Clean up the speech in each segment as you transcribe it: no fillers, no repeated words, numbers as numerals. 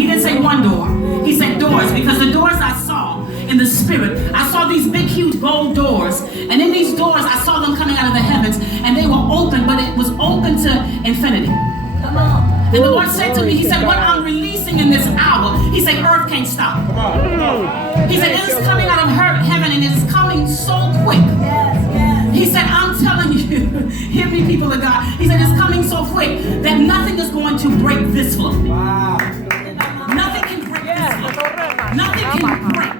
He didn't say one door. He said doors, because the doors I saw in the spirit, I saw these big, huge gold doors. And in these doors, I saw them coming out of the heavens. And they were open, but it was open to infinity. Come on. And the Lord said to me, he said, what I'm releasing in this hour, he said, earth can't stop. He said, it is coming out of heaven, and it is coming so quick. He said, I'm telling you, hear me, people of God. He said, it's coming so quick that nothing is going to break this flow. Wow. Nothing can break this flow. Nothing can break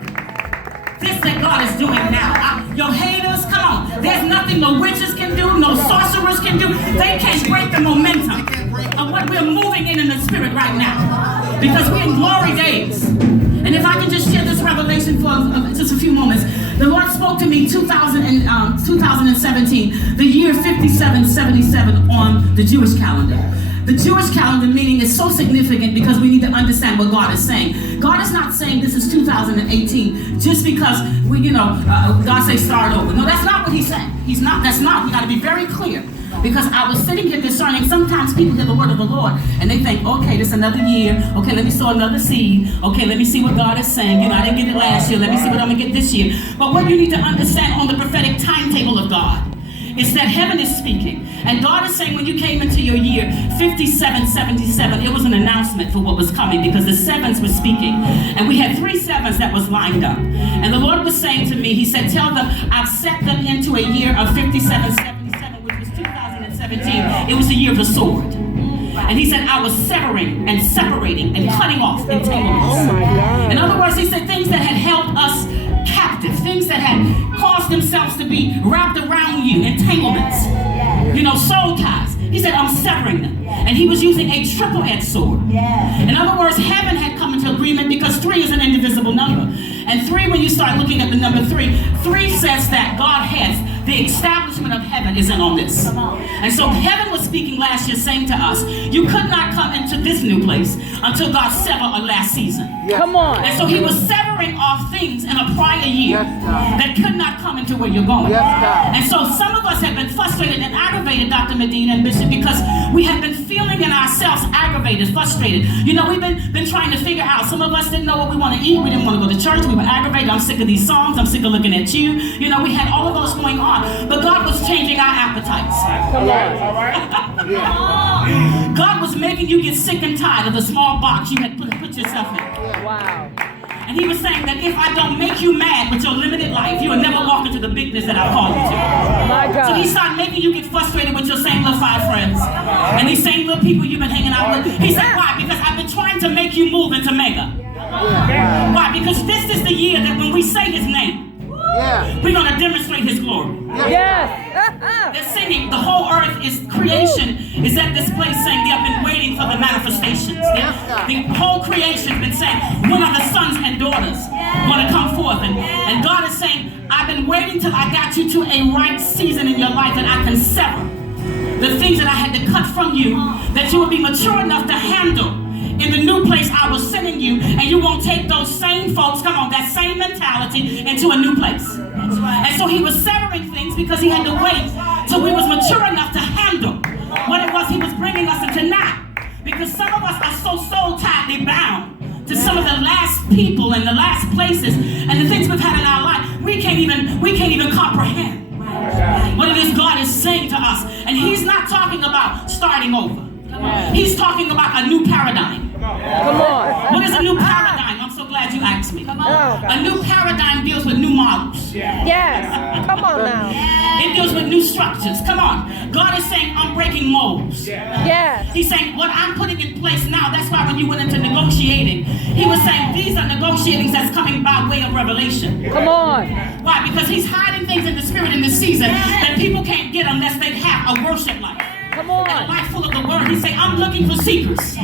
this that God is doing now. Your haters, come on. There's nothing no witches can do, no sorcerers can do. They can't break the momentum of what we're moving in the spirit right now. Because we're in glory days. And if I can just share this revelation for just a few moments. The Lord spoke to me 2017, the year 5777 on the Jewish calendar. The Jewish calendar meaning is so significant because we need to understand what God is saying. God is not saying this is 2018 just because God say start over. No, that's not what he's saying. He's not. That's not. We got to be very clear. Because I was sitting here discerning, sometimes people hear the word of the Lord and they think, okay, this is another year. Okay, let me sow another seed. Okay, let me see what God is saying. I didn't get it last year. Let me see what I'm going to get this year. But what you need to understand on the prophetic timetable of God is that heaven is speaking. And God is saying when you came into your year 5777, it was an announcement for what was coming because the sevens were speaking. And we had 3 sevens that was lined up. And the Lord was saying to me, he said, tell them I've set them into a year of 5777. It was the year of the sword. And he said, I was severing and separating and cutting off entanglements. In other words, he said things that had held us captive, things that had caused themselves to be wrapped around you, entanglements, soul ties. He said, I'm severing them. And he was using a triple-edged sword. In other words, heaven had come into agreement because 3 is an indivisible number. And 3, when you start looking at the number 3, 3 says that God has the establishment of heaven isn't on this. And so heaven was speaking last year saying to us, you could not come into this new place until God severed a last season. Come on. And so he was severing off things in a prior year that could not come into where you're going. And so some of us have been frustrated and aggravated, Dr. Medina and Bishop, because we have been feeling in ourselves aggravated, frustrated. We've been trying to figure out. Some of us didn't know what we want to eat. We didn't want to go to church. We were aggravated. I'm sick of these songs. I'm sick of looking at you. We had all of those going on. But God was changing our appetites. Come on. God was making you get sick and tired of the small box you had put yourself in. Wow. And he was saying that if I don't make you mad with your limited life, you will never walk into the bigness that I called you to. My God. So he started making you get frustrated with your same little 5 friends. And these same little people you've been hanging out with. He said, why? Because I've been trying to make you move into mega. Why? Because this is the year that when we say his name, we're going to demonstrate his glory. Yes. They're singing. The whole earth is creation is at this place saying they have been waiting for the manifestations. The whole creation has been saying, when are the sons and daughters going to come forth? And God is saying, I've been waiting till I got you to a right season in your life that I can sever the things that I had to cut from you, that you will be mature enough to handle in the new place I was sending you, and you won't take those same folks, that same mentality into a new place. And so he was severing things because he had to wait till we was mature enough to handle what it was he was bringing us into now. Because some of us are so soul tightly bound to some of the last people and the last places and the things we've had in our life, we can't even comprehend what it is God is saying to us. And he's not talking about starting over. He's talking about a new paradigm. Come on. What is a new paradigm? I'm so glad you asked me. A new paradigm deals with new models. Yes. Come on now. It deals with new structures. Come on. God is saying, I'm breaking molds. Yes. He's saying, what I'm putting in place now, that's why when you went into negotiating, he was saying, these are negotiatings that's coming by way of revelation. Come on. Why? Because he's hiding things in the spirit in this season that people can't get unless they have a worship life. Come on. And a life full of the word. He's saying, I'm looking for seekers.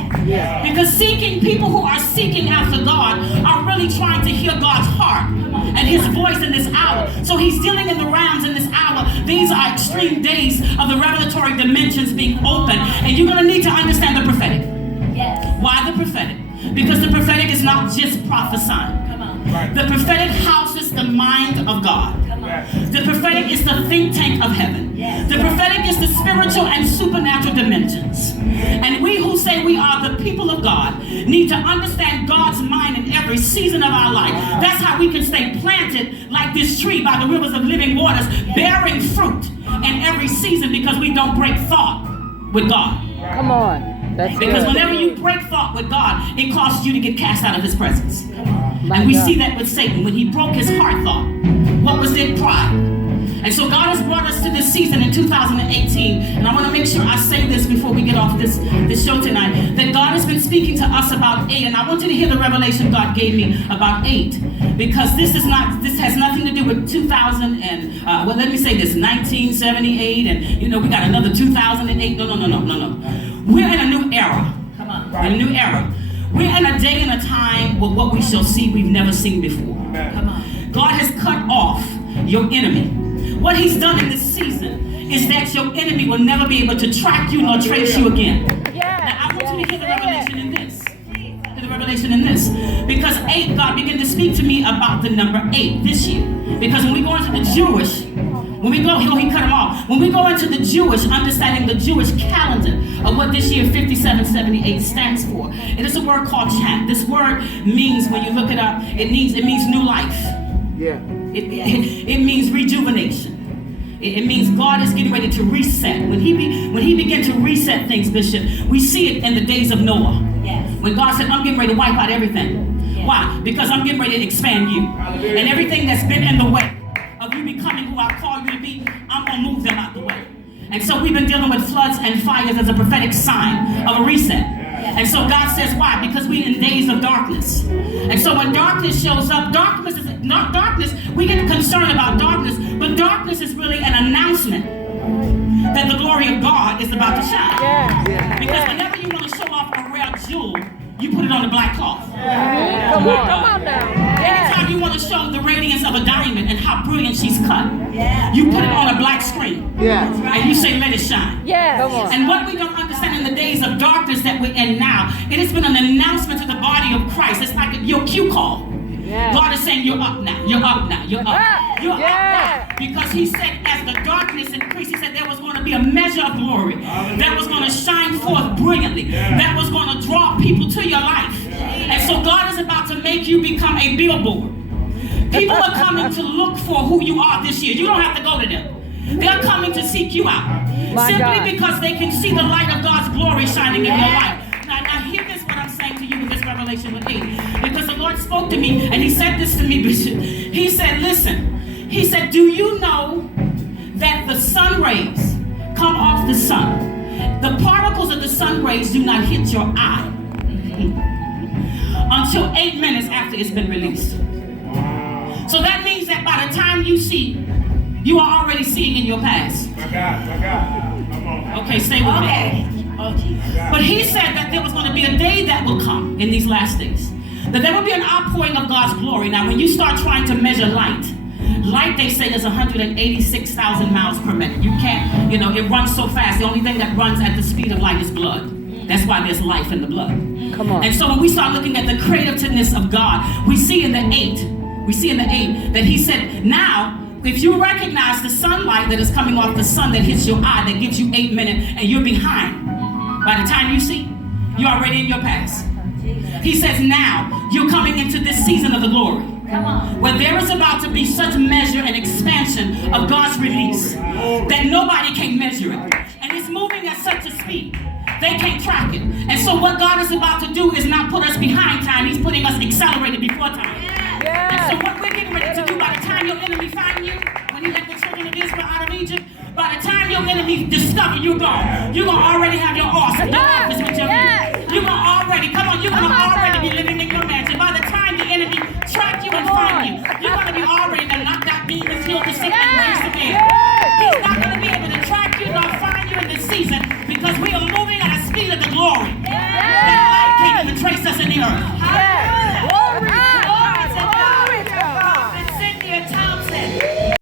Because people who are seeking after God are really trying to hear God's heart and his voice in this hour. So he's dealing in the realms in this hour. These are extreme days of the revelatory dimensions being open. And you're going to need to understand the prophetic. Why the prophetic? Because the prophetic is not just prophesying. The prophetic houses the mind of God. The prophetic is the think tank of heaven. The prophetic is the spiritual and supernatural dimensions. And we who say we are the people of God need to understand God's mind in every season of our life. That's how we can stay planted like this tree by the rivers of living waters, bearing fruit in every season, because we don't break thought with God. Come on. That's Because good. whenever you break thought with God, it causes you to get cast out of his presence. My And we God. see that with Satan. When he broke his heart thought, what was it? Pride. And so God has brought us to this season in 2018. And I want to make sure I say this before we get off this show tonight, that God has been speaking to us about 8. And I want you to hear the revelation God gave me about 8. Because this has nothing to do with 2000 and, well, let me say this, 1978. And, we got another 2008. No. We're in a new era. Come on. We're in a new era. We're in a day and a time with what we shall see we've never seen before. Come on. God has cut off your enemy. What he's done in this season is that your enemy will never be able to track you nor trace you again. Now, I want you to hear the revelation in this. Hear the revelation in this. Because 8, God began to speak to me about the number 8 this year. Because when we go into the Jewish, he cut them off. When we go into the Jewish, understanding the Jewish calendar of what this year 5778 stands for, it is a word called chant. This word means, when you look it up, it means new life. Yeah. It means rejuvenation. It means God is getting ready to reset. When he began to reset things, Bishop, we see it in the days of Noah. Yes. When God said, I'm getting ready to wipe out everything. Yes. Why? Because I'm getting ready to expand you. Hallelujah. And everything that's been in the way of you becoming who I call you to be, I'm going to move them out the way. And so we've been dealing with floods and fires as a prophetic sign of a reset. And so God says, why? Because we're in days of darkness. And so when darkness shows up, darkness is not darkness. We get concerned about darkness, but darkness is really an announcement that the glory of God is about to shine. Because whenever you want to show off a rare jewel, you put it on the black cloth. Come on now. Anytime you want to show the radiance of a diamond and how brilliant she's cut, you put it on a black screen. And you say, let it shine. Come on. And what we don't understand in the days of darkness that we're in now, it has been an announcement to the body of Christ. It's like your cue call. God is saying, you're up now. You're up now. You're up. You're up now. Because he said, as the darkness increased, he said there was going to be a measure of glory that was going to shine forth brilliantly, that was going to draw people to your life. And so God is about to make you become a billboard. People are coming to look for who you are this year. You don't have to go to them. They're coming to seek you out. Simply because they can see the light of God's glory shining in your life. Now hear this, what I'm saying to you with this revelation with 8. Because the Lord spoke to me, and he said this to me, Bishop. He said, listen. He said, do you know that the sun rays come off the sun? The particles of the sun rays do not hit your eye until 8 minutes after it's been released. So that means that by the time you see, you are already seeing in your past. My God. Okay, stay with me. But he said that there was going to be a day that will come in these last days, that there will be an outpouring of God's glory. Now, when you start trying to measure light, they say, is 186,000 miles per minute. You can't, it runs so fast. The only thing that runs at the speed of light is blood. That's why there's life in the blood. Come on. And so when we start looking at the creativeness of God, we see in the 8 that he said, now, if you recognize the sunlight that is coming off the sun that hits your eye, that gives you 8 minutes, and you're behind, by the time you see, you're already in your past. He says, now, you're coming into this season of the glory. Come on. Where there is about to be such measure and expansion of God's release that nobody can measure it. And it's moving at such a speed, they can't track it. And so what God is about to do is not put us behind time, he's putting us accelerated before time. And so what we're getting ready to do, by the time your enemy find you, when he let the children of Israel out of Egypt, by the time your enemy discover you're gone, you're going to already have your office with your enemy. You're going to already, you're going to already be living in your mansion. By the time the enemy track you and find you, you're